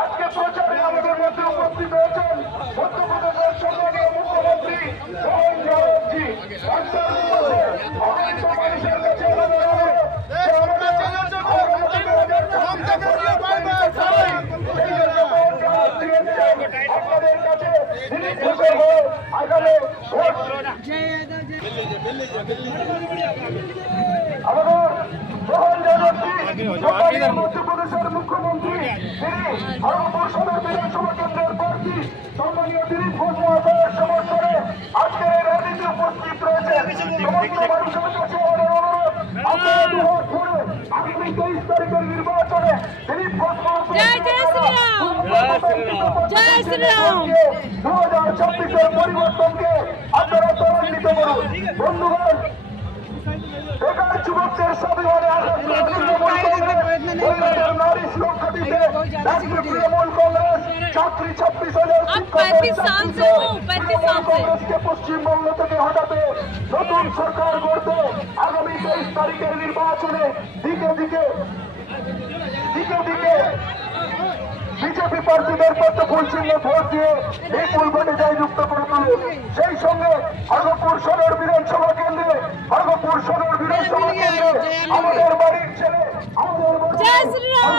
আজকে প্রচারে আমাদের মধ্যে উপস্থিত হয়েছেন মধ্যপ্রদেশের সম্মানীয় মুখ্যমন্ত্রী আপনাদের কাছে আগামী আমাদের মধ্যপ্রদেশের মুখ্যমন্ত্রী তিনি খড়গপুর সদর বিধানসভা কেন্দ্রের প্রার্থী সম্মানীয় দিলীপ ঘোষ মহাশয়ের সমর্থনে আজকের এই র্যালিতে উপস্থিত রয়েছে। সমস্ত মানুষের কাছে আমাদের অনুরোধ, আপনারা দুহাত ধরে আগামী 23 তারিখের নির্বাচনে দিলীপ ঘোষ মহাশয়ের 2026-এর পরিবর্তনকে আপনারা ত্বরান্বিত করুন। বন্ধুগণ, বেকার যুবকদের স্বাভিমানে আঘাত নারী সুরক্ষা দিতে তৃণমূল কংগ্রেস ছাত্রী 26,000 কংগ্রেসকে পশ্চিমবঙ্গ থেকে হটাতে নতুন সরকার গড়তে আগামী 23 তারিখের নির্বাচনে দিকে দিকে বিজেপি প্রার্থীদের পথে ফুল চিহ্নে ভোট দিয়ে এই ফুলবাটে জয়যুক্ত করে তুলুন। সেই সঙ্গে খড়গপুর সদর বিধানসভা কেন্দ্রে আমাদের বাড়ির ছেলে জয় শ্রীরাম।